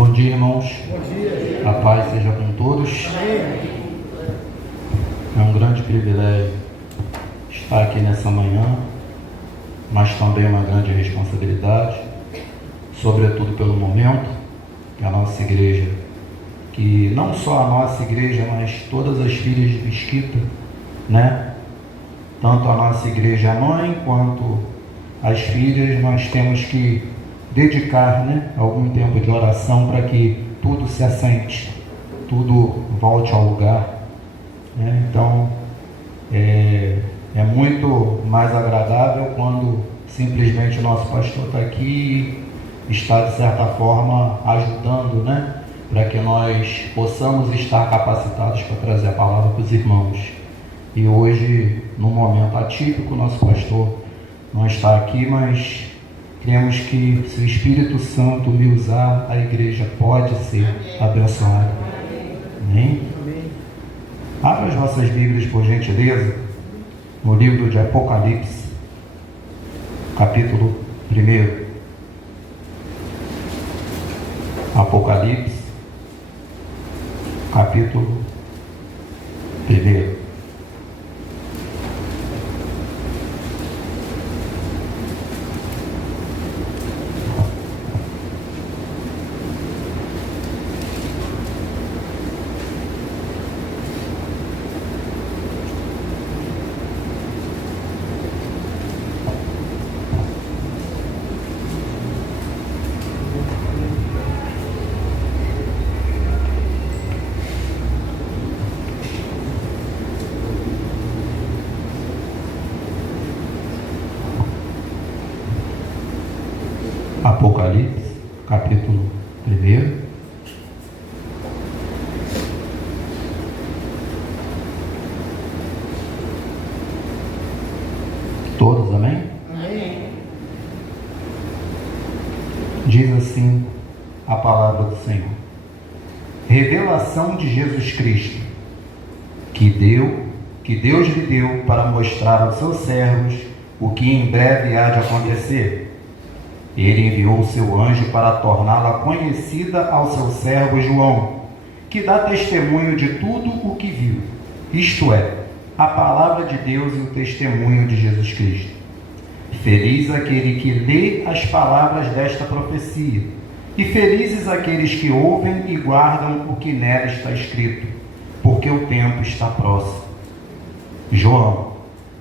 Bom dia, irmãos. Bom dia. A paz seja com todos. Amém. É um grande privilégio estar aqui nessa manhã, mas também uma grande responsabilidade, sobretudo pelo momento que a nossa igreja, que não só a nossa igreja, mas todas as filhas de Mesquita, né? Tanto a nossa igreja mãe quanto as filhas, nós temos que dedicar, né, algum tempo de oração para que tudo se assente, tudo volte ao lugar, né? Então é muito mais agradável quando simplesmente o nosso pastor está aqui e está de certa forma ajudando, né, para que nós possamos estar capacitados para trazer a palavra para os irmãos. E hoje, num momento atípico, o nosso pastor não está aqui, mas cremos que, se o Espírito Santo me usar, a igreja pode ser abençoada. Amém? Abra as vossas Bíblias, por gentileza, no livro de Apocalipse, capítulo 1. Apocalipse, capítulo 1. Apocalipse, capítulo 1. Todos, amém? Amém. Diz assim a palavra do Senhor: revelação de Jesus Cristo, que Deus lhe deu para mostrar aos seus servos o que em breve há de acontecer. Ele enviou o seu anjo para torná-la conhecida ao seu servo João, que dá testemunho de tudo o que viu, isto é, a palavra de Deus e o testemunho de Jesus Cristo. Feliz aquele que lê as palavras desta profecia, e felizes aqueles que ouvem e guardam o que nela está escrito, porque o tempo está próximo. João,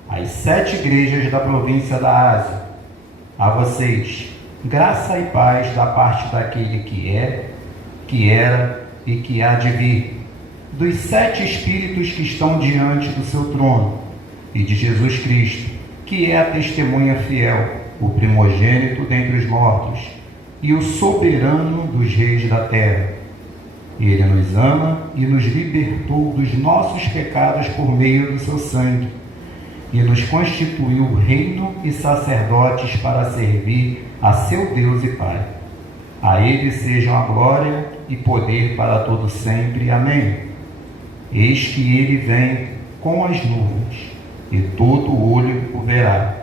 às 7 igrejas da província da Ásia, a vocês, graça e paz da parte daquele que é, que era e que há de vir, dos 7 Espíritos que estão diante do seu trono, e de Jesus Cristo, que é a testemunha fiel, o primogênito dentre os mortos, e o soberano dos reis da terra. Ele nos ama e nos libertou dos nossos pecados por meio do seu sangue, e nos constituiu reino e sacerdotes para servir a seu Deus e Pai. A Ele sejam a glória e poder para todo sempre. Amém. Eis que Ele vem com as nuvens, e todo olho o verá,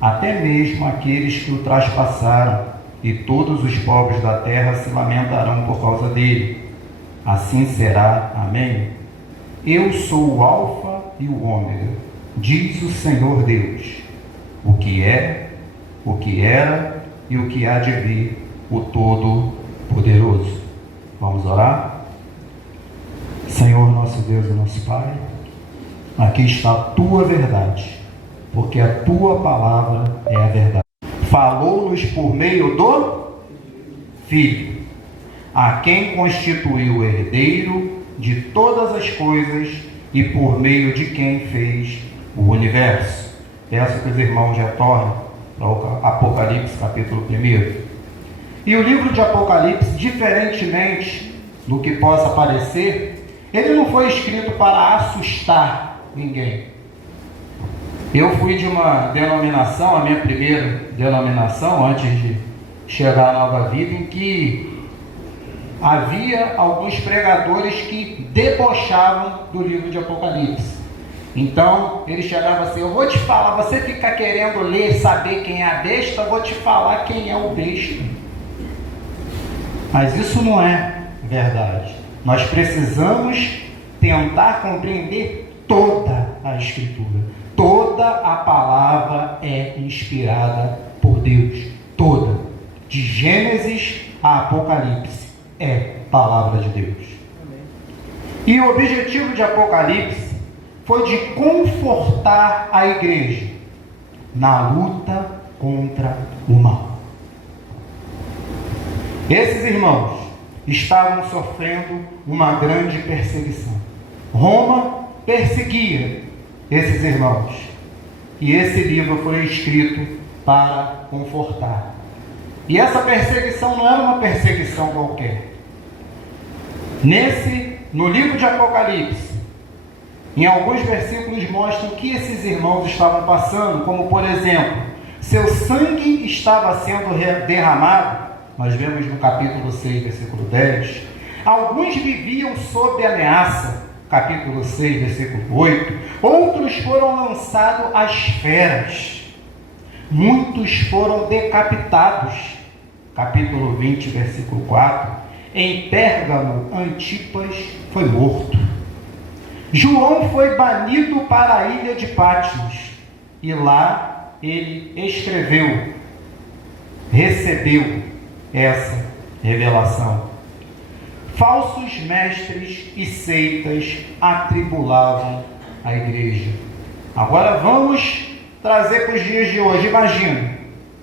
até mesmo aqueles que o traspassaram, e todos os povos da terra se lamentarão por causa dele. Assim será. Amém. Eu sou o Alfa e o Ômega, diz o Senhor Deus, o que é, o que era e o que há de vir, o Todo-Poderoso. Vamos orar? Senhor, nosso Deus e nosso Pai, aqui está a Tua verdade, porque a Tua palavra é a verdade. Falou-nos por meio do Filho, a quem constituiu o herdeiro de todas as coisas e por meio de quem fez o universo. Peço que os irmãos retornem para o Apocalipse, capítulo 1. E o livro de Apocalipse, diferentemente do que possa parecer, ele não foi escrito para assustar ninguém. Eu fui de uma denominação, a minha primeira denominação, antes de chegar à Nova Vida, em que havia alguns pregadores que debochavam do livro de Apocalipse. Então, ele chegava assim: eu vou te falar, você fica querendo ler, saber quem é a besta, eu vou te falar quem é o besta. Mas isso não é verdade. Nós precisamos tentar compreender toda a Escritura. Toda a palavra é inspirada por Deus. Toda. De Gênesis a Apocalipse é palavra de Deus. E o objetivo de Apocalipse foi de confortar a igreja na luta contra o mal. Esses irmãos estavam sofrendo uma grande perseguição. Roma perseguia esses irmãos. E esse livro foi escrito para confortar. E essa perseguição não era uma perseguição qualquer. No livro de Apocalipse, em alguns versículos mostram que esses irmãos estavam passando, como por exemplo, seu sangue estava sendo derramado. Nós vemos no capítulo 6, versículo 10. Alguns viviam sob ameaça, capítulo 6, versículo 8. Outros foram lançados às feras. Muitos foram decapitados, capítulo 20, versículo 4. Em Pérgamo, Antipas foi morto. João foi banido para a ilha de Patmos, e lá ele recebeu essa revelação. Falsos mestres e seitas atribulavam a igreja. Agora vamos trazer para os dias de hoje. Imagina,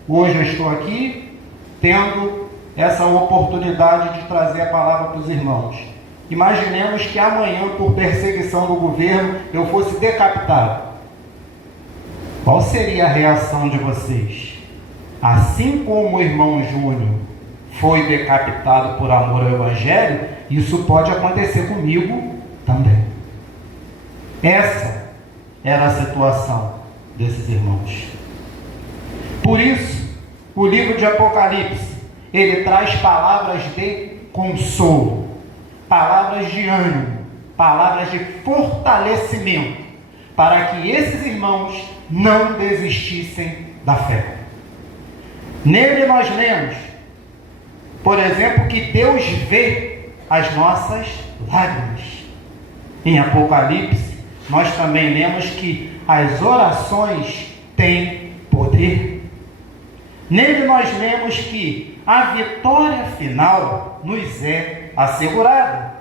hoje eu estou aqui tendo essa oportunidade de trazer a palavra para os irmãos. Imaginemos que amanhã, por perseguição do governo, eu fosse decapitado. Qual seria a reação de vocês? Assim como o irmão Júnior foi decapitado por amor ao Evangelho, isso pode acontecer comigo também. Essa era a situação desses irmãos. Por isso, o livro de Apocalipse, ele traz palavras de consolo, palavras de ânimo, palavras de fortalecimento, para que esses irmãos não desistissem da fé. Nele nós lemos, por exemplo, que Deus vê as nossas lágrimas. Em Apocalipse, nós também lemos que as orações têm poder. Nele nós lemos que a vitória final nos é assegurada.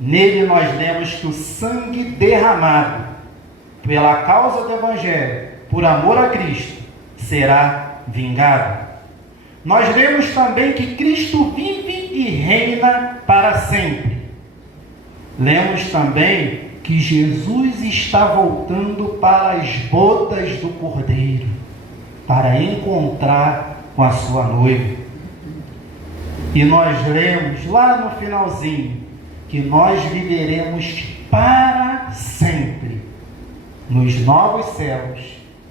Nele nós lemos que o sangue derramado pela causa do Evangelho, por amor a Cristo, será vingado. Nós lemos também que Cristo vive e reina para sempre. Lemos também que Jesus está voltando para as bodas do Cordeiro, para encontrar com a sua noiva. E nós lemos lá no finalzinho que nós viveremos para sempre nos novos céus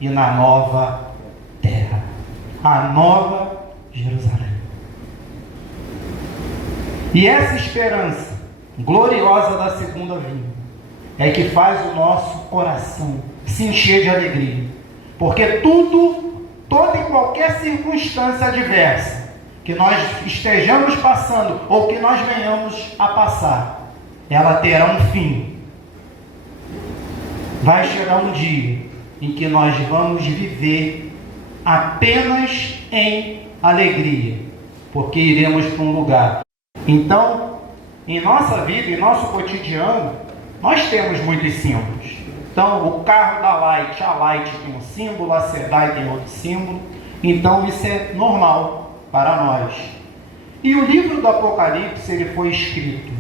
e na nova terra, a nova Jerusalém. E essa esperança gloriosa da segunda vinda é que faz o nosso coração se encher de alegria, porque toda e qualquer circunstância adversa que nós estejamos passando ou que nós venhamos a passar, ela terá um fim. Vai chegar um dia em que nós vamos viver apenas em alegria, porque iremos para um lugar. Então, em nossa vida, em nosso cotidiano, nós temos muitos símbolos. Então, o carro da Light, a Light tem um símbolo, a Sedai tem outro símbolo. Então, isso é normal para nós. E o livro do Apocalipse, ele foi escrito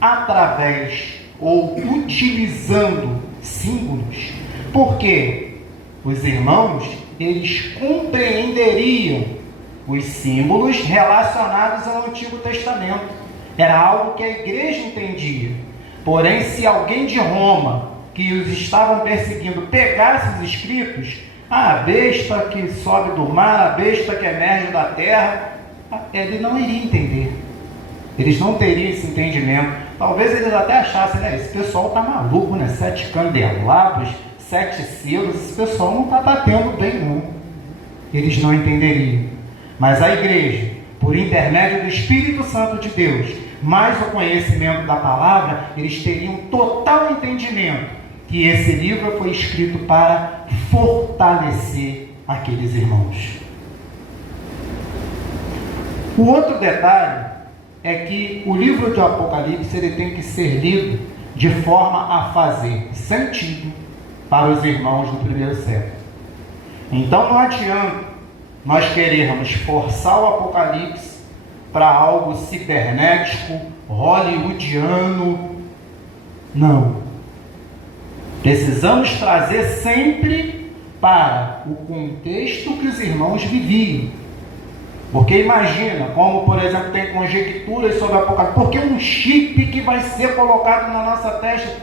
através ou utilizando símbolos, porque os irmãos, eles compreenderiam os símbolos relacionados ao Antigo Testamento. Era algo que a igreja entendia. Porém, se alguém de Roma, que os estavam perseguindo, pegasse os escritos, a besta que sobe do mar, a besta que emerge da terra, ele não iria entender. Eles não teriam esse entendimento. Talvez eles até achassem, né? Esse pessoal está maluco, né? 7 candelabros, 7 selos, esse pessoal não está batendo bem, não. Eles não entenderiam. Mas a igreja, por intermédio do Espírito Santo de Deus, mais o conhecimento da palavra, eles teriam total entendimento que esse livro foi escrito para fortalecer aqueles irmãos. O outro detalhe é que o livro de Apocalipse ele tem que ser lido de forma a fazer sentido para os irmãos do primeiro século. Então não adianta nós querermos forçar o Apocalipse para algo cibernético, hollywoodiano. Não. Precisamos trazer sempre para o contexto que os irmãos viviam. Porque imagina, como por exemplo tem conjecturas sobre o Apocalipse, porque um chip que vai ser colocado na nossa testa,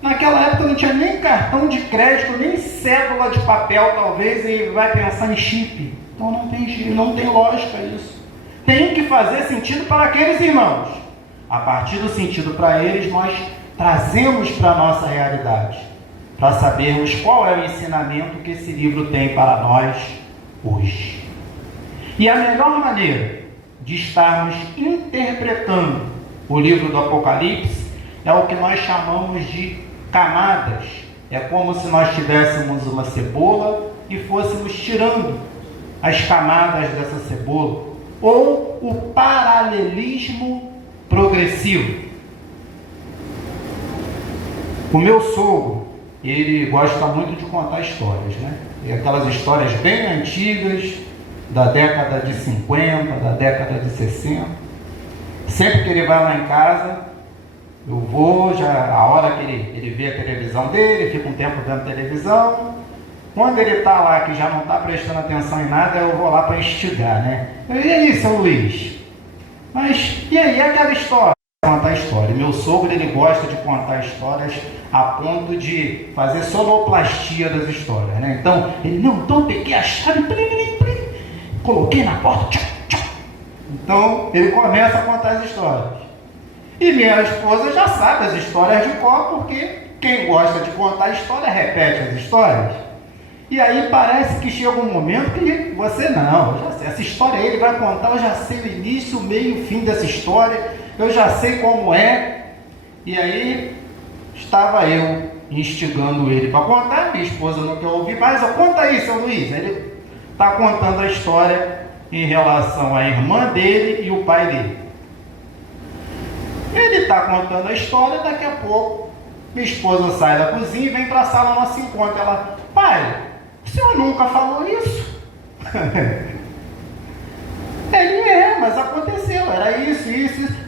naquela época não tinha nem cartão de crédito, nem cédula de papel talvez, e vai pensar em chip. Então não tem lógica isso. Tem que fazer sentido para aqueles irmãos. A partir do sentido para eles, nós trazemos para a nossa realidade, para sabermos qual é o ensinamento que esse livro tem para nós hoje. E a melhor maneira de estarmos interpretando o livro do Apocalipse é o que nós chamamos de camadas. É como se nós tivéssemos uma cebola e fôssemos tirando as camadas dessa cebola, ou o paralelismo progressivo. O meu sogro, ele gosta muito de contar histórias, né? E aquelas histórias bem antigas, da década de 50, da década de 60. Sempre que ele vai lá em casa, eu vou, a hora que ele vê a televisão dele, fica um tempo vendo televisão. Quando ele está lá, que já não está prestando atenção em nada, eu vou lá para instigar, né? E aí, seu Luiz? Mas, e aí, aquela história? Contar história. Meu sogro, ele gosta de contar histórias a ponto de fazer sonoplastia das histórias, né? Então, então eu peguei a chave, coloquei na porta, Então, ele começa a contar as histórias. E minha esposa já sabe as histórias de cor, porque quem gosta de contar história, repete as histórias. E aí parece que chega um momento que você não, eu já sei, essa história aí ele vai contar, eu já sei o início, o meio e o fim dessa história, eu já sei como é. E aí estava eu instigando ele para contar, minha esposa não quer ouvir mais, conta aí, seu Luiz. Ele está contando a história em relação à irmã dele e o pai dele. Ele está contando a história, daqui a pouco minha esposa sai da cozinha e vem para a sala, nós se encontra. Ela, pai, o senhor nunca falou isso? Ele mas aconteceu, era isso.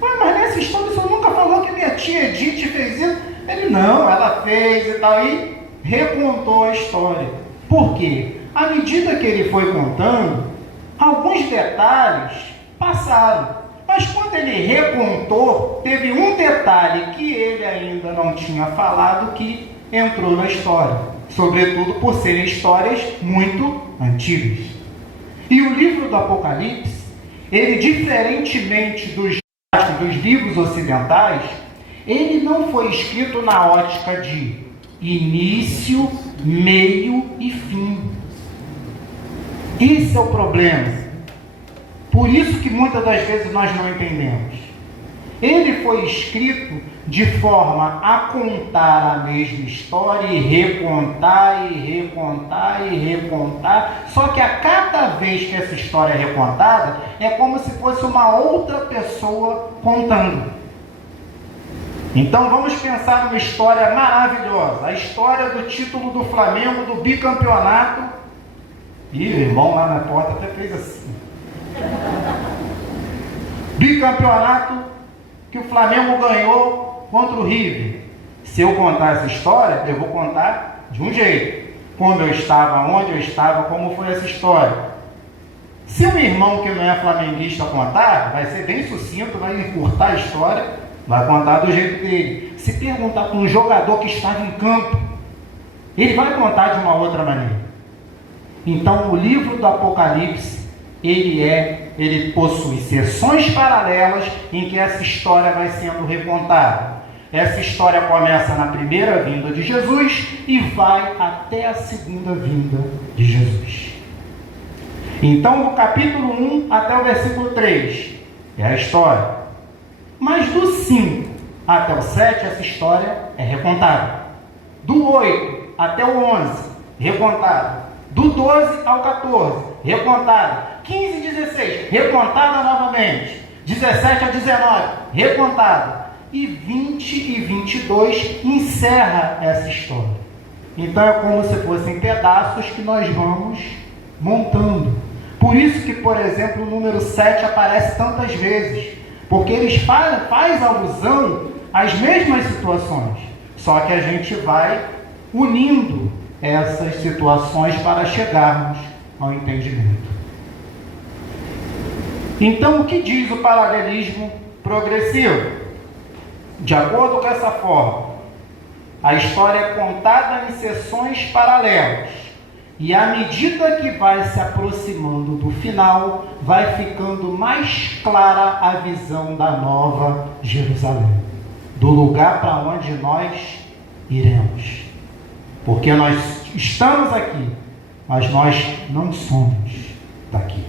Mas nessa história o senhor nunca falou que minha tia Edith fez isso? Ele, não, ela fez e tal, e recontou a história. Por quê? À medida que ele foi contando, alguns detalhes passaram. Mas quando ele recontou, teve um detalhe que ele ainda não tinha falado que entrou na história. Sobretudo por serem histórias muito antigas. E o livro do Apocalipse, ele diferentemente dos livros ocidentais, ele não foi escrito na ótica de início, meio e fim. Esse é o problema. Por isso que muitas das vezes nós não entendemos. Ele foi escrito de forma a contar a mesma história e recontar, só que a cada vez que essa história é recontada, é como se fosse uma outra pessoa contando. Então vamos pensar numa história maravilhosa, a história do título do Flamengo, do bicampeonato. E o irmão lá na porta até fez assim. Bicampeonato que o Flamengo ganhou contra o River. Se eu contar essa história, eu vou contar de um jeito. Como eu estava, onde eu estava, como foi essa história. Se um irmão que não é flamenguista contar, vai ser bem sucinto, vai encurtar a história, vai contar do jeito dele. Se perguntar para um jogador que estava em campo, ele vai contar de uma outra maneira. Então, o livro do Apocalipse, ele possui seções paralelas em que essa história vai sendo recontada. Essa história começa na primeira vinda de Jesus e vai até a segunda vinda de Jesus. Então, do capítulo 1 até o versículo 3 é a história. Mas do 5 até o 7, essa história é recontada. Do 8 até o 11, recontada. Do 12 ao 14, recontada. 15 e 16, recontada novamente. 17 a 19, recontada. E 20 e 22 encerra essa história. Então é como se fossem pedaços que nós vamos montando. Por isso que, por exemplo, o número 7 aparece tantas vezes. Porque eles faz alusão às mesmas situações. Só que a gente vai unindo essas situações para chegarmos ao entendimento. Então, o que diz o paralelismo progressivo? De acordo com essa forma, a história é contada em sessões paralelas, e à medida que vai se aproximando do final, vai ficando mais clara a visão da Nova Jerusalém, do lugar para onde nós iremos. Porque nós estamos aqui, mas nós não somos daqui.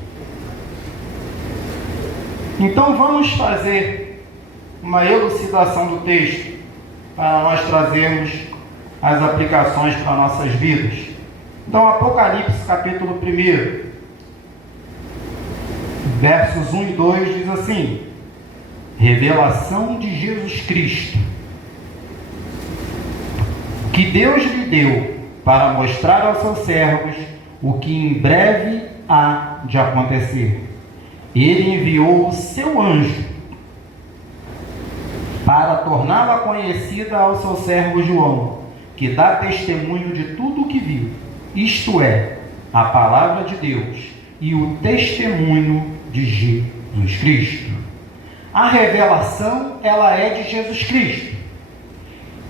Então vamos fazer uma elucidação do texto para nós trazermos as aplicações para nossas vidas. Então, Apocalipse capítulo 1, versos 1 e 2 diz assim: revelação de Jesus Cristo, que Deus lhe deu para mostrar aos seus servos o que em breve há de acontecer. Ele enviou o seu anjo para torná-la conhecida ao seu servo João, que dá testemunho de tudo o que viu, isto é, a palavra de Deus e o testemunho de Jesus Cristo. A revelação, ela é de Jesus Cristo.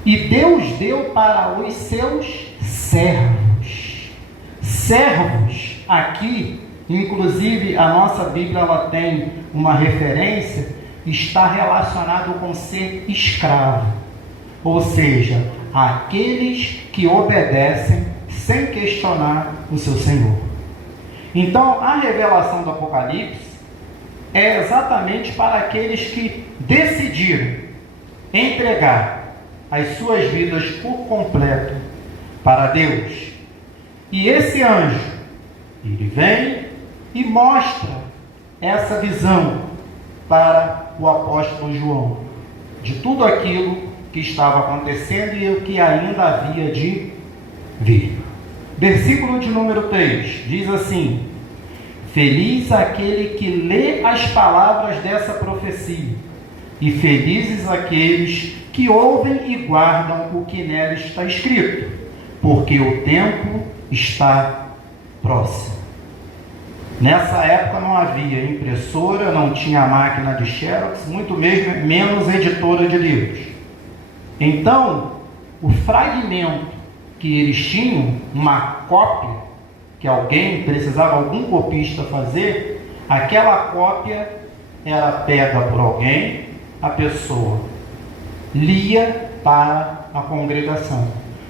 E Deus deu para os seus servos. Servos, aqui, inclusive a nossa Bíblia, ela tem uma referência, está relacionado com ser escravo. Ou seja, aqueles que obedecem sem questionar o seu Senhor. Então, a revelação do Apocalipse é exatamente para aqueles que decidiram entregar as suas vidas por completo para Deus. E esse anjo, ele vem e mostra essa visão para o apóstolo João, de tudo aquilo que estava acontecendo e o que ainda havia de vir. Versículo de número 3 diz assim: feliz aquele que lê as palavras dessa profecia, e felizes aqueles que ouvem e guardam o que nela está escrito, porque o tempo está próximo. Nessa época não havia impressora, não tinha máquina de Xerox, muito menos editora de livros. Então, o fragmento que eles tinham, uma cópia, que alguém precisava, algum copista fazer, aquela cópia era pega por alguém, a pessoa lia para a congregação.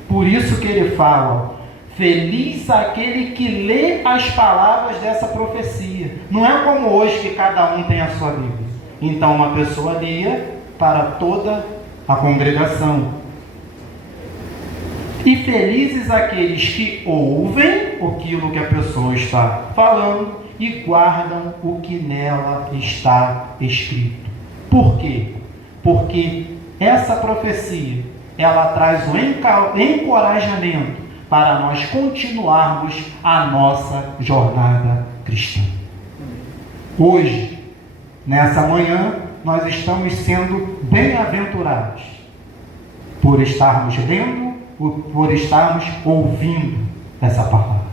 Por isso que ele fala: feliz aquele que lê as palavras dessa profecia. Não é como hoje que cada um tem a sua Bíblia. Então uma pessoa lia para toda a congregação. E felizes aqueles que ouvem aquilo que a pessoa está falando e guardam o que nela está escrito. Por quê? Porque essa profecia, ela traz o encorajamento para nós continuarmos a nossa jornada cristã. Hoje, nessa manhã, nós estamos sendo bem-aventurados por estarmos lendo, por estarmos ouvindo essa palavra.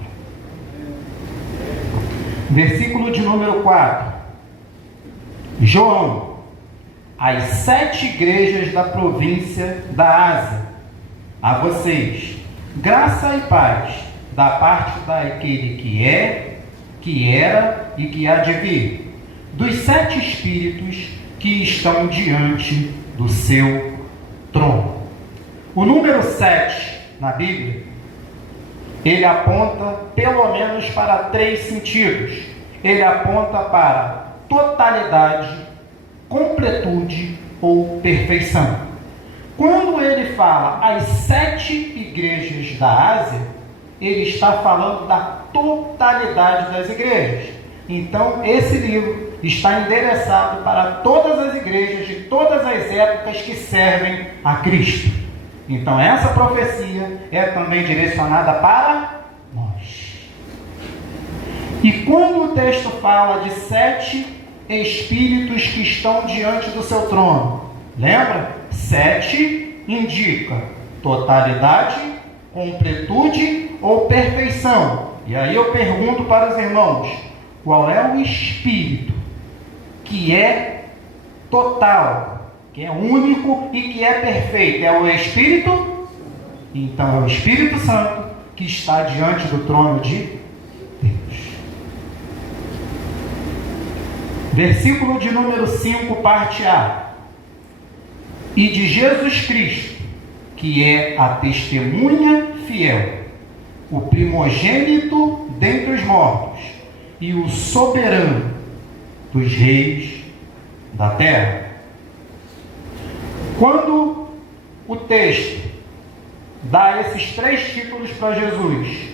Versículo de número 4. João, às 7 igrejas da província da Ásia, a vocês, graça e paz da parte daquele que é, que era e que há de vir, dos 7 espíritos que estão diante do seu trono. O número 7 na Bíblia, ele aponta pelo menos para 3 sentidos. ele aponta para totalidade, completude ou perfeição. Quando ele fala as 7 igrejas da Ásia, ele está falando da totalidade das igrejas. Então, esse livro está endereçado para todas as igrejas de todas as épocas que servem a Cristo. Então, essa profecia é também direcionada para nós. E quando o texto fala de 7 espíritos que estão diante do seu trono, lembra? 7 indica totalidade, completude ou perfeição. E aí eu pergunto para os irmãos, qual é o espírito que é total, que é único e que é perfeito? É o Espírito? Então é o Espírito Santo que está diante do trono de Deus. Versículo de número 5, parte A. E de Jesus Cristo, que é a testemunha fiel, o primogênito dentre os mortos e o soberano dos reis da terra. Quando o texto dá esses 3 títulos para Jesus,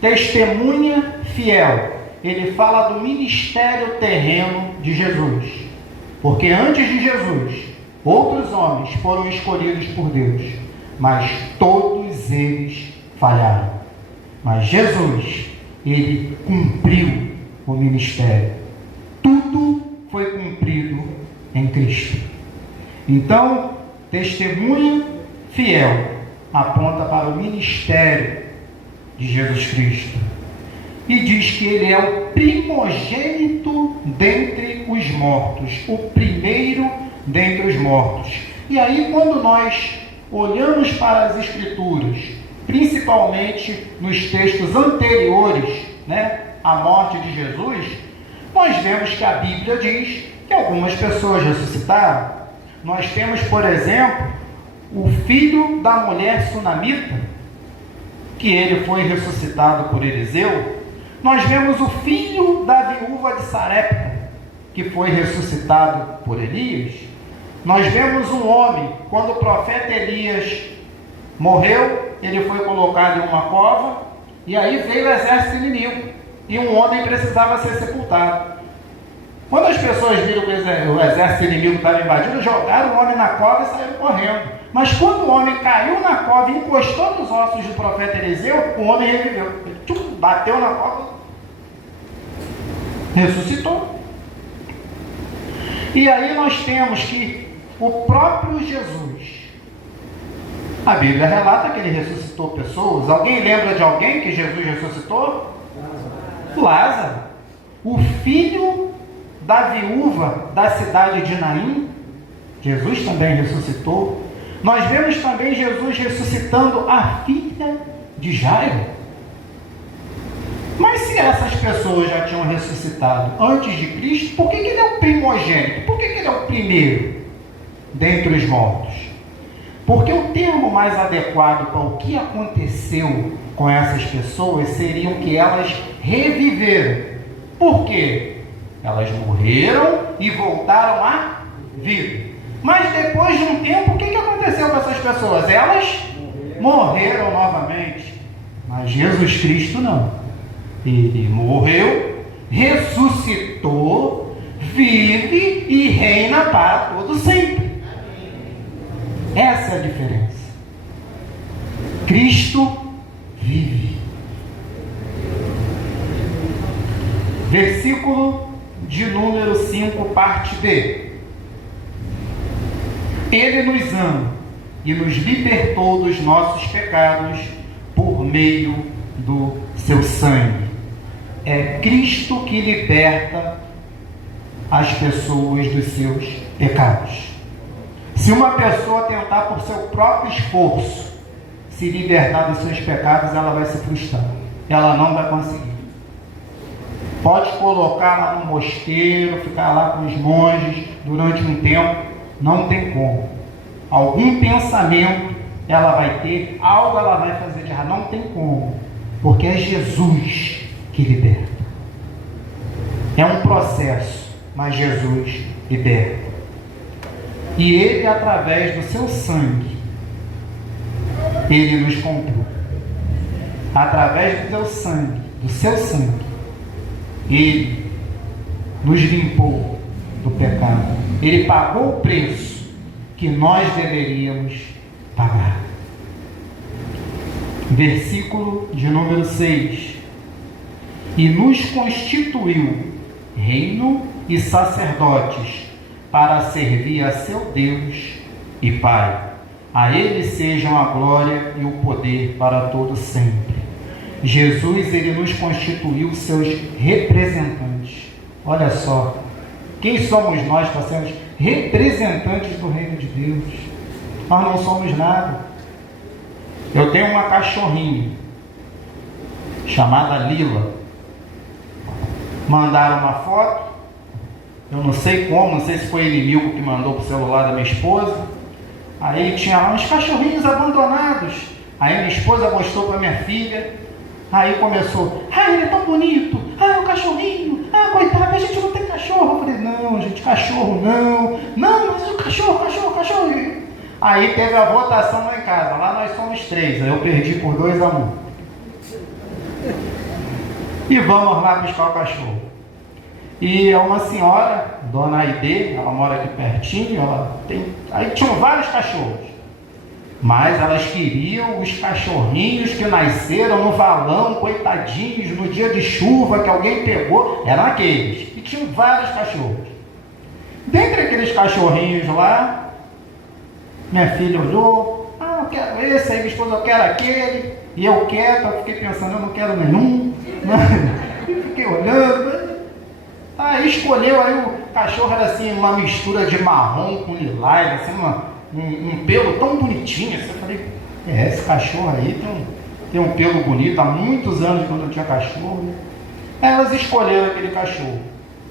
testemunha fiel, ele fala do ministério terreno de Jesus. Porque antes de Jesus, outros homens foram escolhidos por Deus, mas todos eles falharam. Mas Jesus, ele cumpriu o ministério. Tudo foi cumprido em Cristo. Então, testemunha fiel aponta para o ministério de Jesus Cristo. E diz que ele é o primogênito dentre os mortos, o primeiro dentre os mortos. E aí, quando nós olhamos para as Escrituras, principalmente nos textos anteriores, à morte de Jesus, nós vemos que a Bíblia diz que algumas pessoas ressuscitaram. Nós temos, por exemplo, o filho da mulher sunamita, que ele foi ressuscitado por Eliseu. Nós vemos o filho da viúva de Sarepta, que foi ressuscitado por Elias. Nós vemos um homem, quando o profeta Elias morreu, ele foi colocado em uma cova, e aí veio o exército inimigo, e um homem precisava ser sepultado. Quando as pessoas viram que o exército inimigo estava invadindo, jogaram o homem na cova e saíram correndo. Mas quando o homem caiu na cova e encostou nos ossos do profeta Eliseu, o homem reviveu. Ele bateu na cova, ressuscitou. E aí nós temos que o próprio Jesus, a Bíblia relata que ele ressuscitou pessoas. Alguém lembra de alguém que Jesus ressuscitou? Lázaro, o filho da viúva da cidade de Naim. Jesus também ressuscitou. Nós vemos também Jesus ressuscitando a filha de Jairo. Mas se essas pessoas já tinham ressuscitado antes de Cristo, por que ele é o primogênito? Por que ele é o primeiro dentre os mortos? Porque o termo mais adequado para o que aconteceu com essas pessoas seriam que elas reviveram. Por quê? Elas morreram e voltaram à vida. Mas depois de um tempo, o que aconteceu com essas pessoas? Elas morreram novamente. Mas Jesus Cristo não. Ele morreu, ressuscitou, vive e reina para todo sempre. Essa é a diferença. Cristo vive. Versículo de número 5, parte B. Ele nos ama e nos libertou dos nossos pecados por meio do seu sangue. É Cristo que liberta as pessoas dos seus pecados. Se uma pessoa tentar por seu próprio esforço se libertar dos seus pecados, ela vai se frustrar. Ela não vai conseguir. Pode colocar lá no mosteiro, ficar lá com os monges durante um tempo, não tem como. Algum pensamento ela vai ter, algo ela vai fazer de errado, não tem como. Porque é Jesus que liberta. É um processo, mas Jesus liberta. E Ele, através do seu sangue, Ele nos comprou. Através do seu sangue, Ele nos limpou do pecado. Ele pagou o preço que nós deveríamos pagar. Versículo de número 6. E nos constituiu reino e sacerdotes para servir a seu Deus e Pai. A Ele sejam a glória e o poder para todo sempre. Jesus, Ele nos constituiu seus representantes. Olha só, quem somos nós para sermos representantes do reino de Deus? Nós não somos nada. Eu tenho uma cachorrinha chamada Lila. Mandaram uma foto, eu não sei como, não sei se foi inimigo que mandou para o celular da minha esposa. Aí tinha lá uns cachorrinhos abandonados. Aí minha esposa mostrou para minha filha. Aí começou: ah, ele é tão bonito, ah, o cachorrinho, ah, coitado, a gente não tem cachorro. Eu falei: não, gente, cachorro não, mas o cachorro. Aí teve a votação lá em casa, lá nós somos 3, aí eu perdi por 2-1. E vamos lá buscar o cachorro. E é uma senhora, dona Aide, ela mora aqui pertinho, aí tinham vários cachorros. Mas elas queriam os cachorrinhos que nasceram no valão, coitadinhos, no dia de chuva que alguém pegou, eram aqueles. E tinham vários cachorros. Dentre aqueles cachorrinhos lá, minha filha olhou: ah, eu quero esse, aí minha esposa: eu quero aquele. E eu quero, eu fiquei pensando: eu não quero nenhum. E fiquei olhando. Aí escolheu, aí o cachorro era assim, uma mistura de marrom com lilás, assim, um pelo tão bonitinho. Assim, eu falei: esse cachorro aí tem um pelo bonito, há muitos anos quando eu tinha cachorro. Né? Aí elas escolheram aquele cachorro.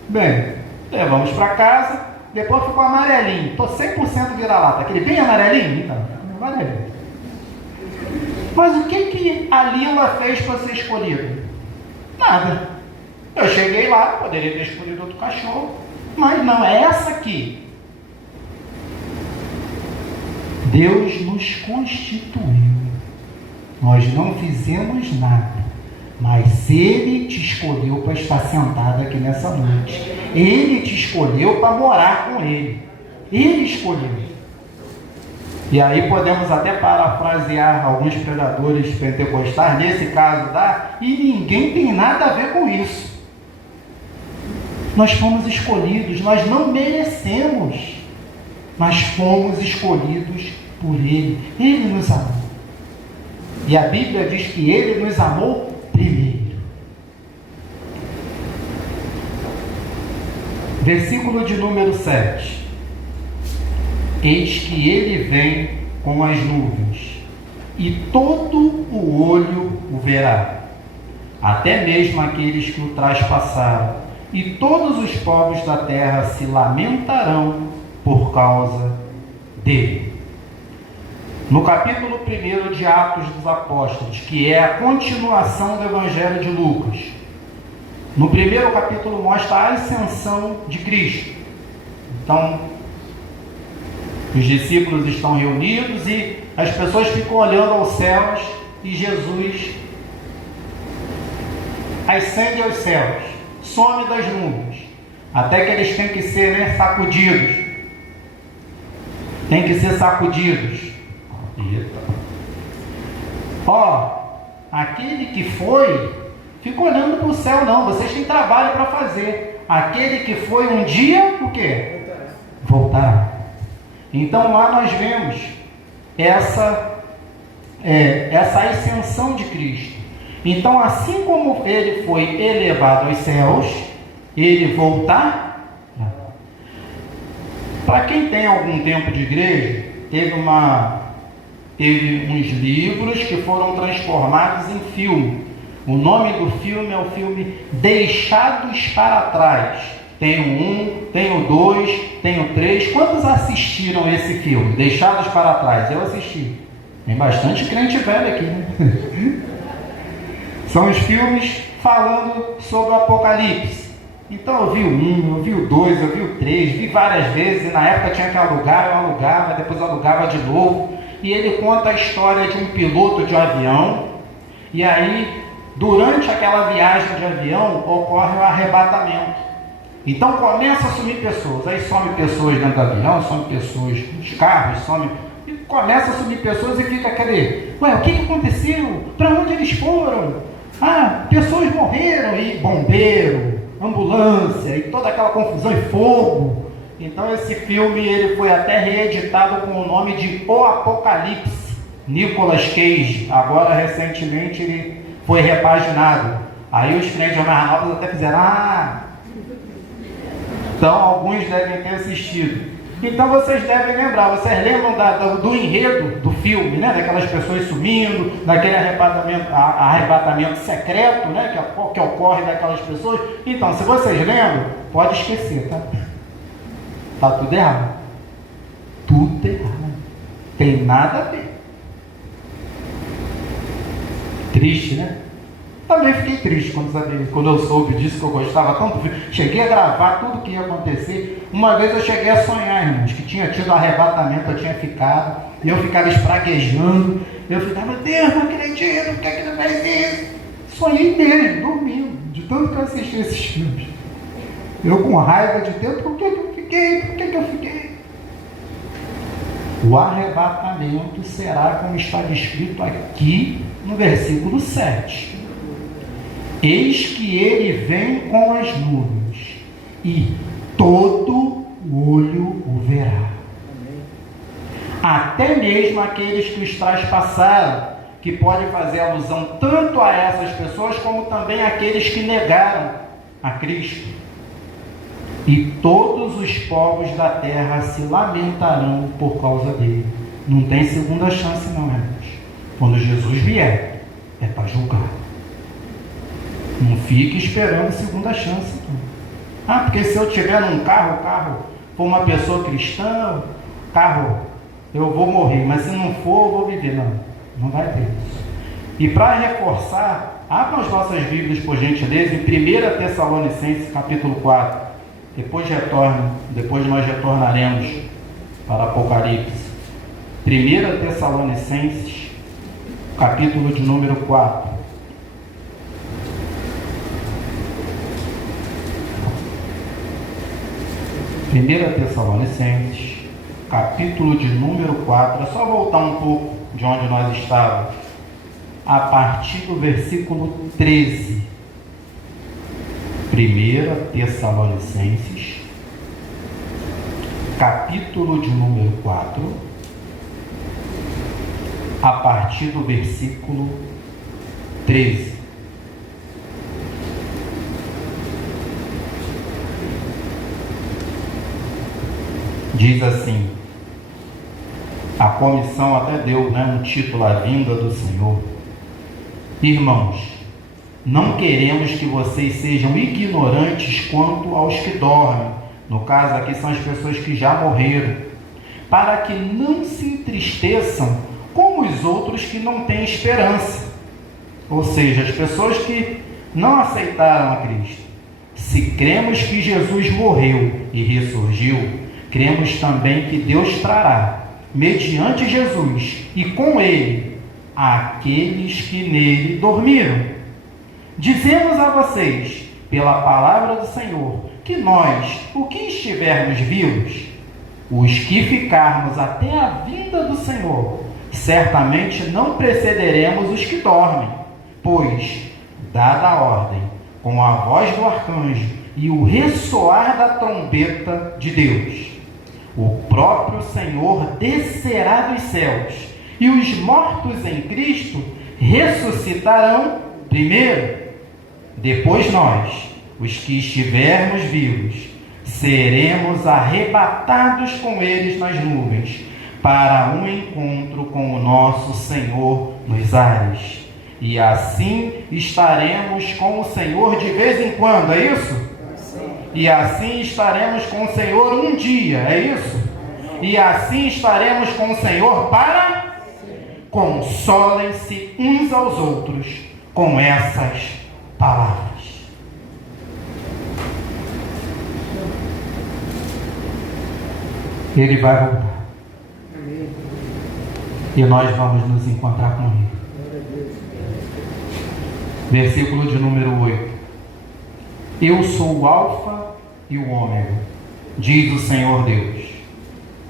Bem, levamos para casa, depois ficou amarelinho, estou 100% vira-lata, aquele bem amarelinho, então, amarelinho. Mas o que a Lila fez para ser escolhida? Nada. Eu cheguei lá, poderia ter escolhido outro cachorro, mas não, é essa aqui. Deus nos constituiu. Nós não fizemos nada, mas Ele te escolheu para estar sentado aqui nessa noite. Ele te escolheu para morar com Ele. Ele escolheu. E aí podemos até parafrasear alguns pregadores pentecostais, nesse caso e ninguém tem nada a ver com isso. Nós fomos escolhidos, nós não merecemos, mas fomos escolhidos por Ele. Ele nos amou. E a Bíblia diz que Ele nos amou primeiro. Versículo de número 7. Eis que Ele vem com as nuvens, e todo o olho o verá, até mesmo aqueles que o traspassaram, e todos os povos da terra se lamentarão por causa dele. No capítulo 1 de Atos dos Apóstolos, que é a continuação do Evangelho de Lucas, no primeiro capítulo mostra a ascensão de Cristo. Então, os discípulos estão reunidos e as pessoas ficam olhando aos céus e Jesus ascende aos céus, some das nuvens, até que eles têm que ser sacudidos. Tem que ser sacudidos. Aquele que foi, fica olhando para o céu, não, vocês têm trabalho para fazer. Aquele que foi um dia, o quê? Voltará. Então lá nós vemos essa ascensão de Cristo. Então, assim como Ele foi elevado aos céus, Ele voltará. Para quem tem algum tempo de igreja, teve uns livros que foram transformados em filme. O nome do filme é o filme Deixados para Trás. Tem o 1, tem o 2, tem o 3. Quantos assistiram esse filme? Deixados para Trás. Eu assisti. Tem bastante crente velho aqui, né? São os filmes falando sobre o Apocalipse. Então eu vi o 1, eu vi o 2, eu vi o 3, vi várias vezes, e na época tinha que alugar, eu alugava, depois eu alugava de novo. E ele conta a história de um piloto de avião, e aí, durante aquela viagem de avião, ocorre o arrebatamento. Então começa a sumir pessoas, aí some pessoas dentro do avião, some pessoas nos carros, e começa a sumir pessoas e fica, cadê? Ué, o que aconteceu? Para onde eles foram? Ah, pessoas morreram, e bombeiro, ambulância, e toda aquela confusão e fogo. Então esse filme ele foi até reeditado com o nome de O Apocalipse, Nicolas Cage. Agora recentemente ele foi repaginado. Aí os crentes mais novos até fizeram, então alguns devem ter assistido. Então vocês devem lembrar, vocês lembram do enredo do filme, né? Daquelas pessoas sumindo, daquele arrebatamento secreto, né? Que ocorre daquelas pessoas. Então, se vocês lembram, pode esquecer, tá? Tá tudo errado. Tudo errado. Tem nada a ver. Triste, né? Também fiquei triste quando eu soube disso, que eu gostava tanto do filme. Cheguei a gravar tudo o que ia acontecer. Uma vez eu cheguei a sonhar, irmãos, que tinha tido arrebatamento, eu tinha ficado, e eu ficava espraguejando. Eu ficava, meu Deus, não acredito, por que ele não faz isso? Sonhei mesmo, dormindo, de tanto que eu assisti esses filmes. Eu com raiva de Deus, por que eu fiquei? O arrebatamento será como está descrito aqui no versículo 7. Eis que ele vem com as nuvens, e todo olho o verá. Até mesmo aqueles que os traspassaram, que pode fazer alusão tanto a essas pessoas, como também aqueles que negaram a Cristo. E todos os povos da terra se lamentarão por causa dele. Não tem segunda chance não, irmãos. Quando Jesus vier, é para julgar. Não fique esperando segunda chance. Não. Porque se eu tiver num carro, o carro for uma pessoa cristã, carro, eu vou morrer. Mas se não for, eu vou viver. Não vai ter isso. E para reforçar, abra as nossas Bíblias, por gentileza, em 1 Tessalonicenses, capítulo 4. Depois nós retornaremos para Apocalipse. 1 Tessalonicenses, capítulo de número 4. Primeira Tessalonicenses, capítulo de número 4. É só voltar um pouco de onde nós estávamos. A partir do versículo 13. 1 Tessalonicenses, capítulo de número 4, a partir do versículo 13. Diz assim, a comissão até deu, um título, A Vinda do Senhor. Irmãos, não queremos que vocês sejam ignorantes quanto aos que dormem. No caso aqui são as pessoas que já morreram. Para que não se entristeçam como os outros que não têm esperança. Ou seja, as pessoas que não aceitaram a Cristo. Se cremos que Jesus morreu e ressurgiu, cremos também que Deus trará, mediante Jesus e com Ele, aqueles que nele dormiram. Dizemos a vocês, pela palavra do Senhor, que nós, o que estivermos vivos, os que ficarmos até a vinda do Senhor, certamente não precederemos os que dormem, pois, dada a ordem, com a voz do arcanjo e o ressoar da trombeta de Deus, o próprio Senhor descerá dos céus, e os mortos em Cristo ressuscitarão primeiro. Depois nós, os que estivermos vivos, seremos arrebatados com eles nas nuvens, para um encontro com o nosso Senhor nos ares. E assim estaremos com o Senhor de vez em quando, é isso? E assim estaremos com o Senhor um dia, é isso? E assim estaremos com o Senhor para... Consolem-se uns aos outros com essas palavras. Ele vai voltar. E nós vamos nos encontrar com Ele. Versículo de número 8. Eu sou o Alfa e o Ômega, diz o Senhor Deus,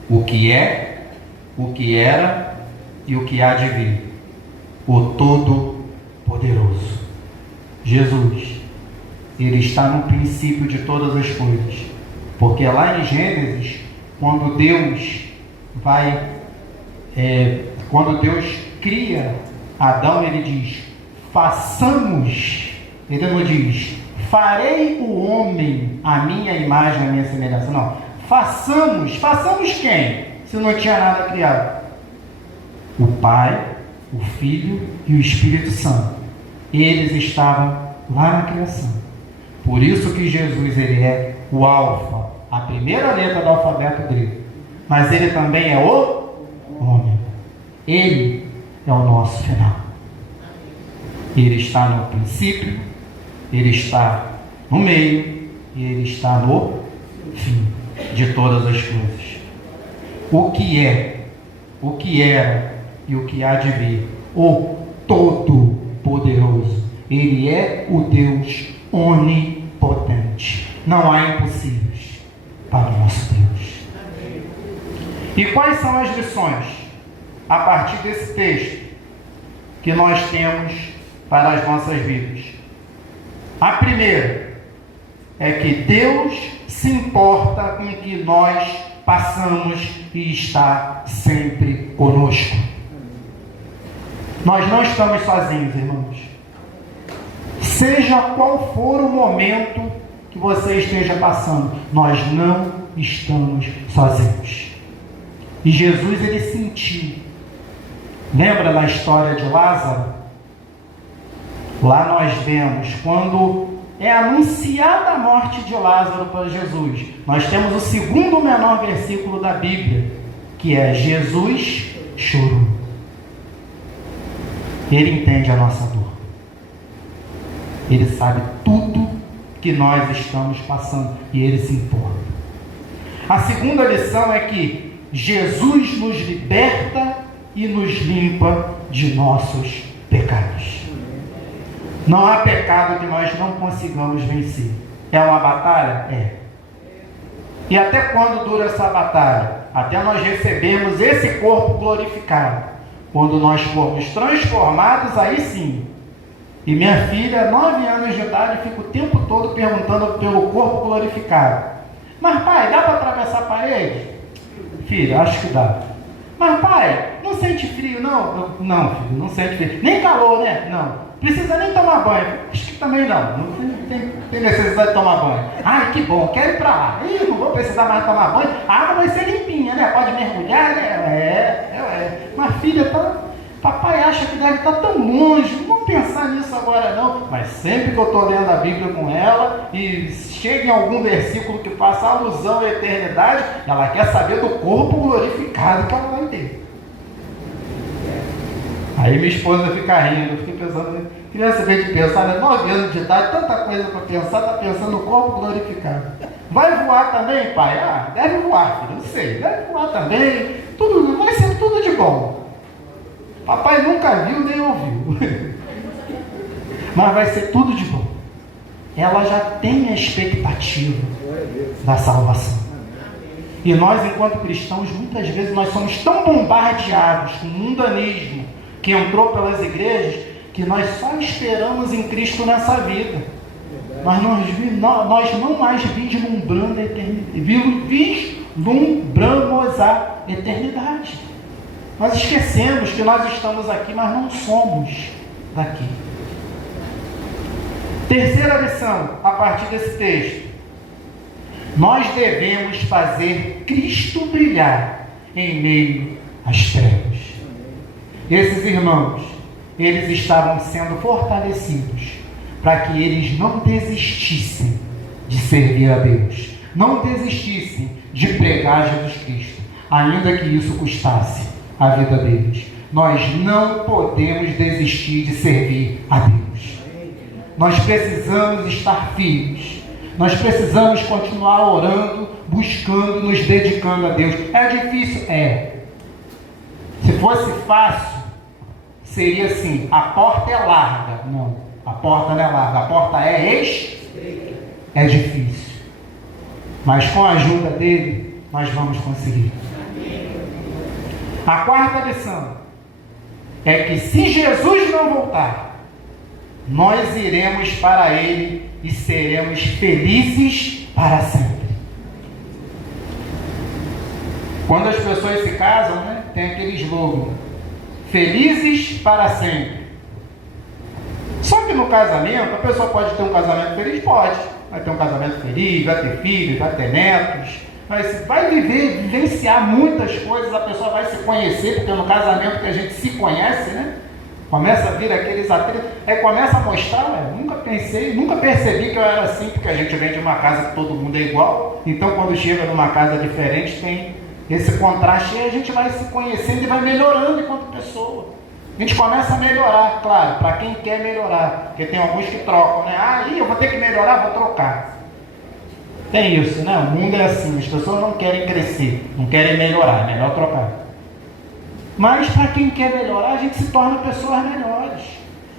o que é, o que era e o que há de vir, o Todo-Poderoso. Jesus, Ele está no princípio de todas as coisas, porque lá em Gênesis, quando Deus quando Deus cria Adão, Ele diz, façamos, Ele não diz, farei o homem à minha imagem, à minha semelhança, não, façamos quem? Se não tinha nada criado. O Pai, o Filho e o Espírito Santo, eles estavam lá na criação. Por isso que Jesus, Ele é o Alfa, a primeira letra do alfabeto grego, mas Ele também é o Ômega. Ele é o nosso final. Ele está no princípio, Ele está no meio e Ele está no fim de todas as coisas. O que é, o que era e o que há de vir, o Todo-Poderoso. Ele é o Deus onipotente. Não há impossíveis para o nosso Deus. E quais são as lições a partir desse texto que nós temos para as nossas vidas? A primeira é que Deus se importa com o que nós passamos e está sempre conosco. Nós não estamos sozinhos, irmãos. Seja qual for o momento que você esteja passando, nós não estamos sozinhos. E Jesus, Ele sentiu. Lembra da história de Lázaro? Lá nós vemos, quando é anunciada a morte de Lázaro para Jesus, nós temos o segundo menor versículo da Bíblia, que é Jesus chorou. Ele entende a nossa dor. Ele sabe tudo que nós estamos passando e Ele se importa. A segunda lição é que Jesus nos liberta e nos limpa de nossos pecados. Não há pecado que nós não consigamos vencer. É uma batalha? É. E até quando dura essa batalha? Até nós recebermos esse corpo glorificado. Quando nós formos transformados, aí sim. E minha filha, 9 anos de idade, fica o tempo todo perguntando pelo corpo glorificado. Mas pai, dá para atravessar a parede? Filha, acho que dá. Mas pai, não sente frio não? Não, filho, não sente frio. Nem calor, né? Não. Precisa nem tomar banho. Acho que também não. Não tem necessidade de tomar banho. Ai, que bom, quero ir para lá. Ih, não vou precisar mais tomar banho. A água vai ser limpinha, né? Pode mergulhar, né? Mas filha, papai acha que deve estar tão longe. Não vamos pensar nisso agora não. Mas sempre que eu estou lendo a Bíblia com ela e chega em algum versículo que faça alusão à eternidade, ela quer saber do corpo glorificado que ela vai ter. Aí minha esposa fica rindo, eu fiquei pensando, criança veio de pensar, né? 9 anos de idade, tanta coisa para pensar, está pensando no corpo glorificado. Vai voar também, pai? Ah, deve voar, filho, não sei, deve voar também, tudo, vai ser tudo de bom. Papai nunca viu nem ouviu, mas vai ser tudo de bom. Ela já tem a expectativa da salvação. E nós, enquanto cristãos, muitas vezes nós somos tão bombardeados com o mundanismo que entrou pelas igrejas, que nós só esperamos em Cristo nessa vida. Mas nós não mais vislumbramos a eternidade. Nós esquecemos que nós estamos aqui, mas não somos daqui. Terceira lição, a partir desse texto. Nós devemos fazer Cristo brilhar em meio às trevas. Esses irmãos, eles estavam sendo fortalecidos para que eles não desistissem de servir a Deus, não desistissem de pregar Jesus Cristo, ainda que isso custasse a vida deles. Nós não podemos desistir de servir a Deus. Nós precisamos estar firmes. Nós precisamos continuar orando, buscando, nos dedicando a Deus. É difícil? É. Se fosse fácil, seria assim: a porta é larga. Não, a porta não é larga, a porta é difícil. Mas com a ajuda dele, nós vamos conseguir. A quarta lição é que se Jesus não voltar, nós iremos para ele e seremos felizes para sempre. Quando as pessoas se casam, né, tem aquele slogan: felizes para sempre. Só que no casamento, a pessoa pode ter um casamento feliz? Pode. Vai ter um casamento feliz, vai ter filhos, vai ter netos, vai vivenciar muitas coisas, a pessoa vai se conhecer, porque no casamento que a gente se conhece, né? Começa a vir aqueles atritos, começa a mostrar, nunca percebi que eu era assim, porque a gente vem de uma casa que todo mundo é igual, então quando chega numa casa diferente tem esse contraste e a gente vai se conhecendo e vai melhorando enquanto pessoa. A gente começa a melhorar, claro, para quem quer melhorar, porque tem alguns que trocam, né? Eu vou ter que melhorar, vou trocar. Tem isso, né? O mundo é assim, as pessoas não querem crescer, não querem melhorar, é melhor trocar. Mas para quem quer melhorar, a gente se torna pessoas melhores.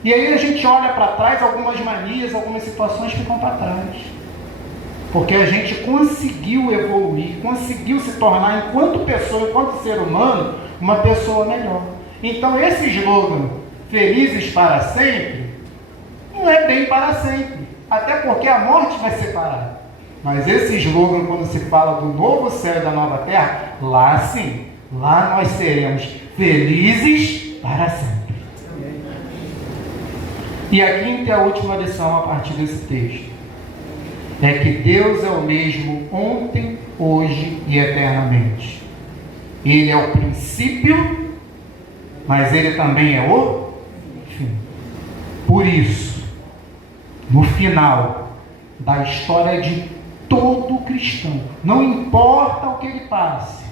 E aí a gente olha para trás, algumas manias, algumas situações ficam para trás. Porque a gente conseguiu evoluir, conseguiu se tornar, enquanto pessoa, enquanto ser humano, uma pessoa melhor. Então esse slogan, felizes para sempre, não é bem para sempre. Até porque a morte vai separar. Mas esse slogan, quando se fala do novo céu e da nova terra, lá sim, lá nós seremos felizes para sempre. E a quinta e a última lição a partir desse texto é que Deus é o mesmo ontem, hoje e eternamente. Ele é o princípio, mas ele também é o fim. Por isso, no final da história de todo cristão, não importa o que ele passe,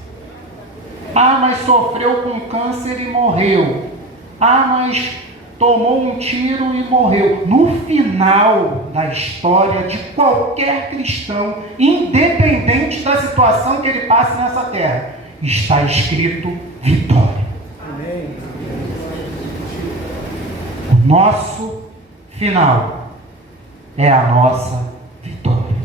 mas sofreu com câncer e morreu, mas tomou um tiro e morreu. No final da história de qualquer cristão, independente da situação que ele passe nessa terra, está escrito vitória. Amém. O nosso final é a nossa vitória.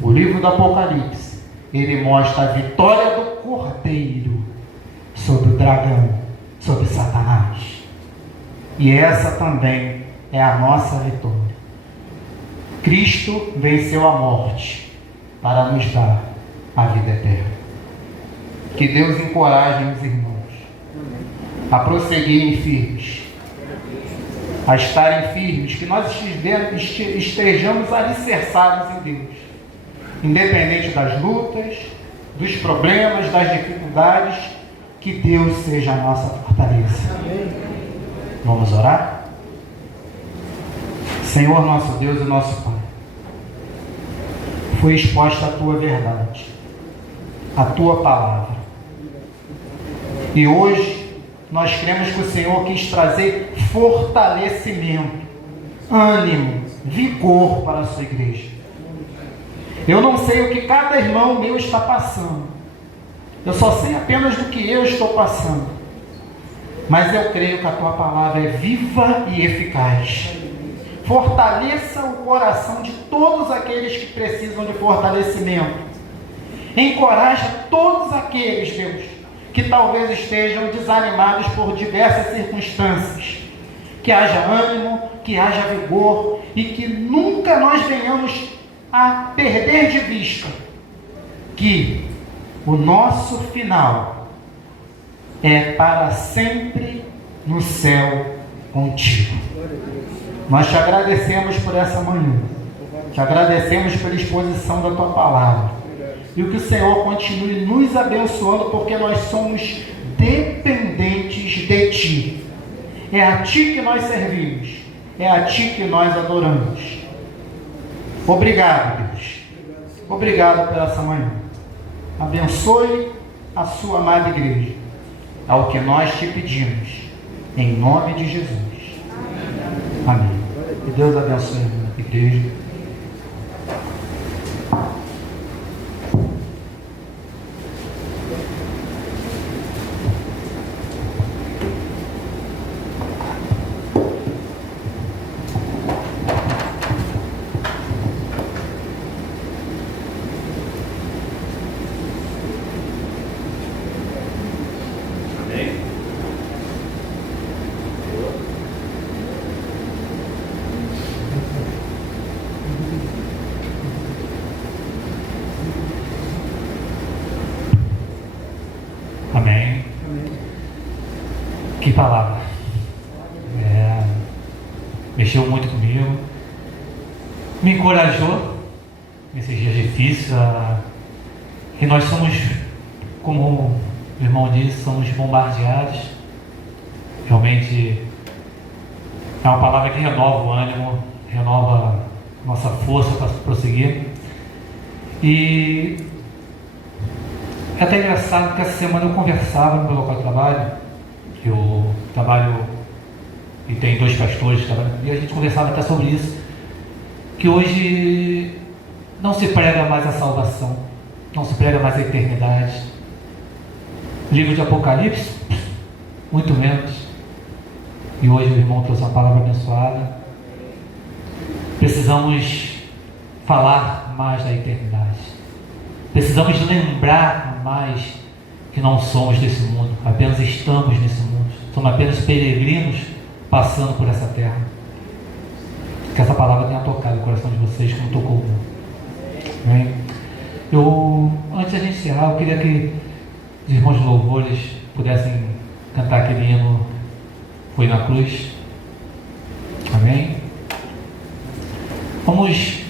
O livro do Apocalipse, ele mostra a vitória do Cordeiro sobre o dragão, sobre Satanás. E essa também é a nossa vitória. Cristo venceu a morte para nos dar a vida eterna. Que Deus encoraje os irmãos a prosseguirem firmes, a estarem firmes, que nós estejamos alicerçados em Deus, independente das lutas, dos problemas, das dificuldades, que Deus seja a nossa fortaleza. Vamos orar? Senhor nosso Deus e nosso Pai, foi exposta a Tua verdade, a Tua palavra, e hoje nós cremos que o Senhor quis trazer fortalecimento, ânimo, vigor para a sua igreja. Eu não sei o que cada irmão meu está passando, eu só sei apenas do que eu estou passando, mas eu creio que a Tua palavra é viva e eficaz. Fortaleça o coração de todos aqueles que precisam de fortalecimento. Encoraja todos aqueles, Deus, que talvez estejam desanimados por diversas circunstâncias. Que haja ânimo, que haja vigor e que nunca nós venhamos a perder de vista que o nosso final é para sempre no céu contigo. Nós te agradecemos por essa manhã, te agradecemos pela exposição da Tua palavra, e que o Senhor continue nos abençoando, porque nós somos dependentes de Ti. É a Ti que nós servimos, é a Ti que nós adoramos. Obrigado, Deus. Obrigado por essa manhã. Abençoe a Sua amada igreja. É o que nós te pedimos, em nome de Jesus. Amém. Que Deus abençoe a igreja. Amém. Que palavra. Mexeu muito comigo. Me encorajou nesses dias difíceis. E nós somos, como o irmão disse, somos bombardeados. Realmente é uma palavra que renova o ânimo, renova nossa força para prosseguir. E é até engraçado que essa semana eu conversava no meu local de trabalho. Eu trabalho e tem 2 pastores e a gente conversava até sobre isso, que hoje não se prega mais a salvação, não se prega mais a eternidade. Livro de Apocalipse, muito menos. E hoje o irmão trouxe uma palavra abençoada. Precisamos falar mais da eternidade. Precisamos lembrar mais que não somos desse mundo, apenas estamos nesse mundo. Somos apenas peregrinos passando por essa terra. Que essa palavra tenha tocado o coração de vocês como tocou o meu. Antes de a gente encerrar, eu queria que os irmãos de louvores pudessem cantar aquele hino Foi na Cruz. Amém? Vamos,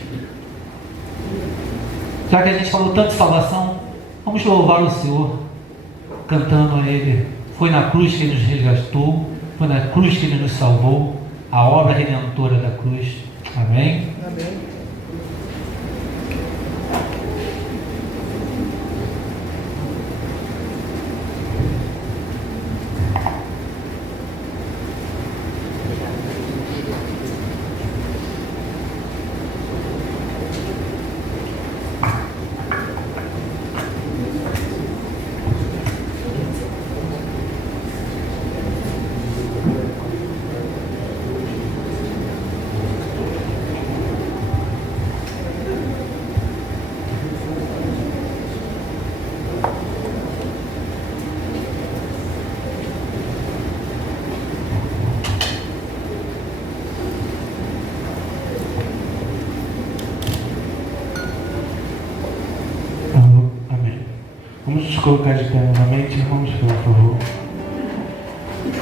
já que a gente falou tanto de salvação, vamos louvar o Senhor cantando a Ele. Foi na cruz que Ele nos resgatou, foi na cruz que Ele nos salvou, a obra redentora da cruz. Amém? Amém. Vamos nos colocar de pé novamente, irmãos, por favor.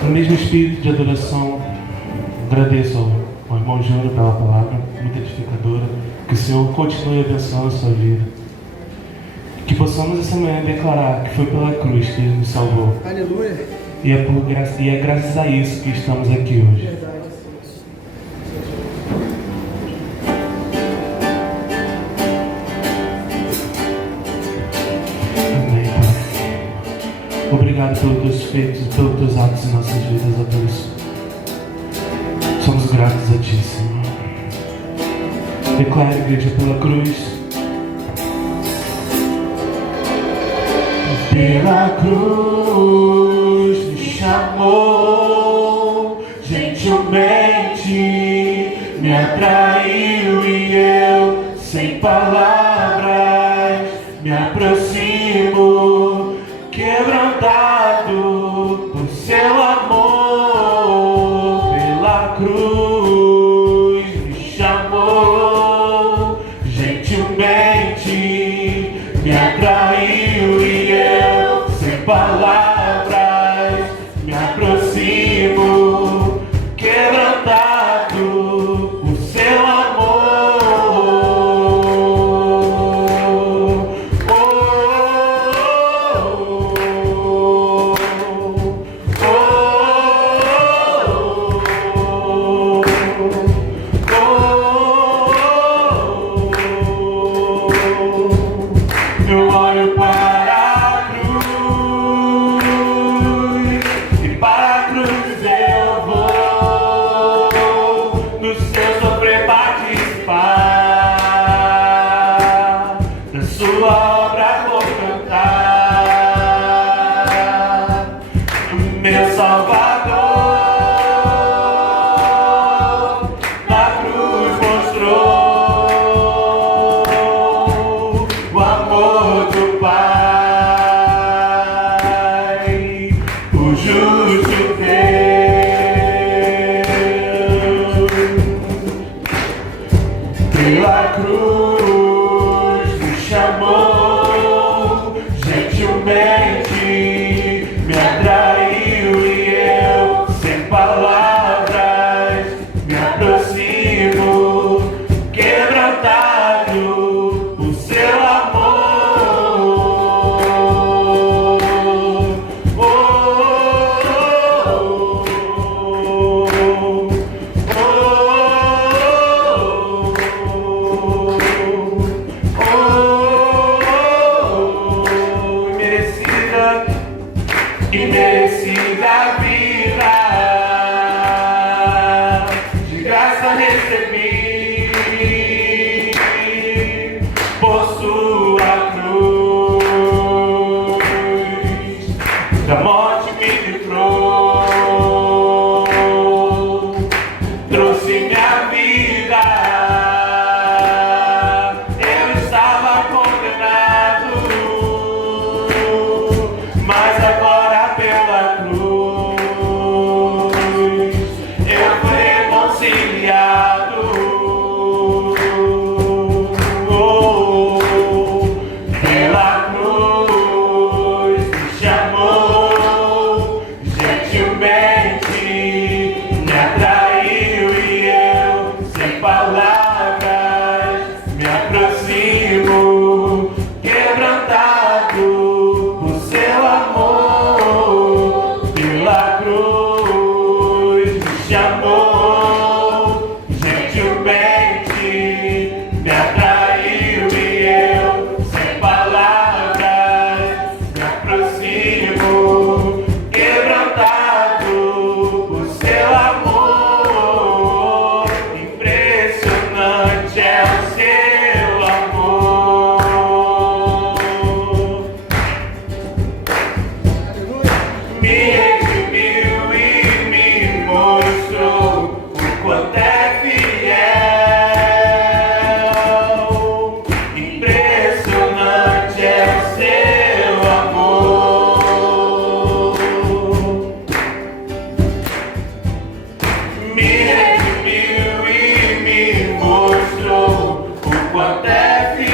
No mesmo espírito de adoração, agradeço ao irmão Júnior pela palavra, muito edificadora. Que o Senhor continue abençoando a sua vida. Que possamos essa manhã declarar que foi pela cruz que Ele nos salvou. Aleluia. E é graças a isso que estamos aqui hoje. Verdade. Obrigado pelos teus feitos e pelos teus atos em nossas vidas, ó Deus. Somos gratos a Ti, Senhor. Declara, igreja, pela cruz. Pela cruz me chamou, gentilmente me atraiu e eu, sem palavras, me aproximo. Quebrantado por seu amor, pela cruz me chamou, gentilmente me atraiu e eu, sem palavras, me aproximo. Quebrantado por seu amor. Eu olho para a cruz e para a cruz eu vou, no seu sofrer participar, da sua obra vou cantar, meu Salvador na cruz mostrou o amor do Pai, o justo Deus. Pela cruz me chamou, gentilmente Desci da vida, de graça recebi, por sua cruz, da morte me livrou, trouxe minha vida. Eu estava condenado, mas agora pela cruz eu fui reconciliado. Pela cruz me chamou, gentilmente me atraiu e eu, sem palavras, me aproximo, quebrantado por seu amor. Pela cruz me chamou, gentilmente me atraiu e eu, sem palavras, me aproximo, quebrantado por seu amor. Impressionante é o seu amor. Me redimiu e me mostrou o quanto é fiel. Impressionante é o seu amor. Me redimiu e me mostrou o quanto é fiel.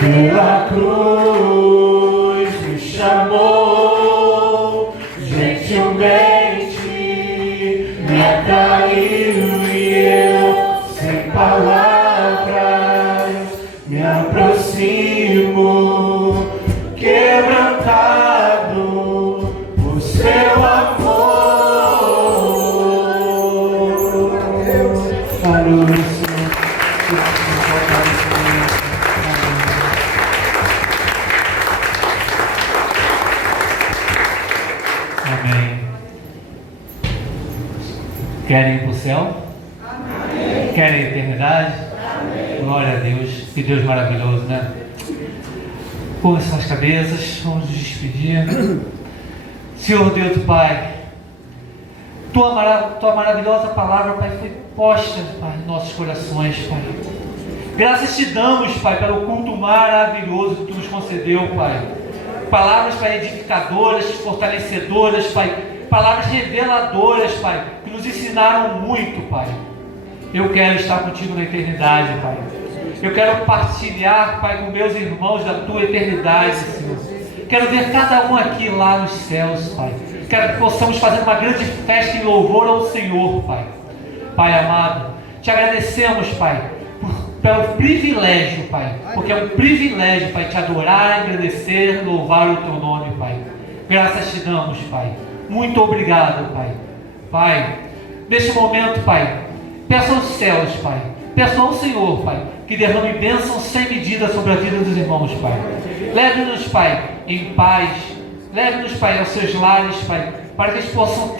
Pela cruz me chamou, gentilmente me atraiu e eu, sem palavras, me aproximo, quebrantado por seu amor. Aleluia, Senhor. Amém. Querem ir para o céu? Amém. Querem a eternidade? Amém. Glória a Deus. Que Deus maravilhoso, né? Curva suas cabeças, vamos nos despedir. Senhor Deus do Pai, tua maravilhosa palavra, Pai, foi posta, Pai, em nossos corações, Pai. Graças te damos, Pai, pelo culto maravilhoso que tu nos concedeu, Pai. Palavras, Pai, edificadoras, fortalecedoras, Pai. Palavras reveladoras, Pai, que nos ensinaram muito, Pai. Eu quero estar contigo na eternidade, Pai. Eu quero partilhar, Pai, com meus irmãos da tua eternidade, Senhor. Quero ver cada um aqui lá nos céus, Pai. Quero que possamos fazer uma grande festa em louvor ao Senhor, Pai. Pai amado, te agradecemos, Pai, pelo privilégio, Pai, porque é um privilégio, Pai, te adorar, agradecer, louvar o teu nome, Pai. Graças te damos, Pai. Muito obrigado, Pai. Pai, neste momento, Pai, peço aos céus, Pai, peço ao Senhor, Pai, que derrame bênção sem medida sobre a vida dos irmãos, Pai. Leve-nos, Pai, em paz. Leve-nos, Pai, aos seus lares, Pai, para que eles possam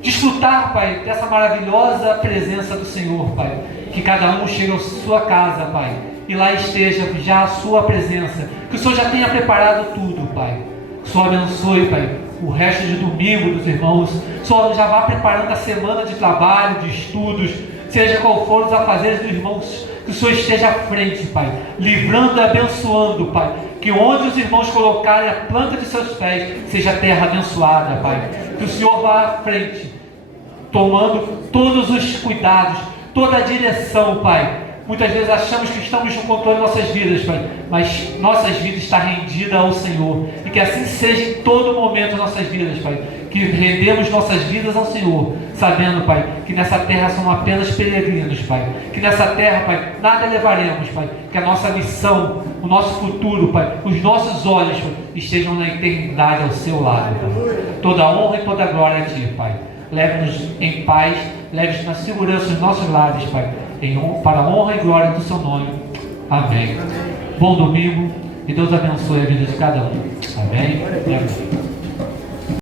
desfrutar, Pai, dessa maravilhosa presença do Senhor, Pai. Que cada um chegue à sua casa, Pai, e lá esteja já a sua presença. Que o Senhor já tenha preparado tudo, Pai. Que o Senhor abençoe, Pai, o resto de domingo dos irmãos. O Senhor já vá preparando a semana de trabalho, de estudos, seja qual for os afazeres dos irmãos. Que o Senhor esteja à frente, Pai, livrando e abençoando, Pai. Que onde os irmãos colocarem a planta de seus pés, seja terra abençoada, Pai. Que o Senhor vá à frente, tomando todos os cuidados, toda a direção, Pai. Muitas vezes achamos que estamos no controle de nossas vidas, Pai, mas nossas vidas estão rendidas ao Senhor. E que assim seja em todo momento das nossas vidas, Pai. Que rendemos nossas vidas ao Senhor, sabendo, Pai, que nessa terra somos apenas peregrinos, Pai. Que nessa terra, Pai, nada levaremos, Pai. Que a nossa missão, o nosso futuro, Pai, os nossos olhos, Pai, estejam na eternidade ao seu lado, Pai. Toda honra e toda glória a Ti, Pai. Leve-nos em paz, leve-nos na segurança dos nossos lares, Pai, para a honra e glória do Seu nome. Amém. bom domingo e Deus abençoe a vida de cada um. Amém? E amém.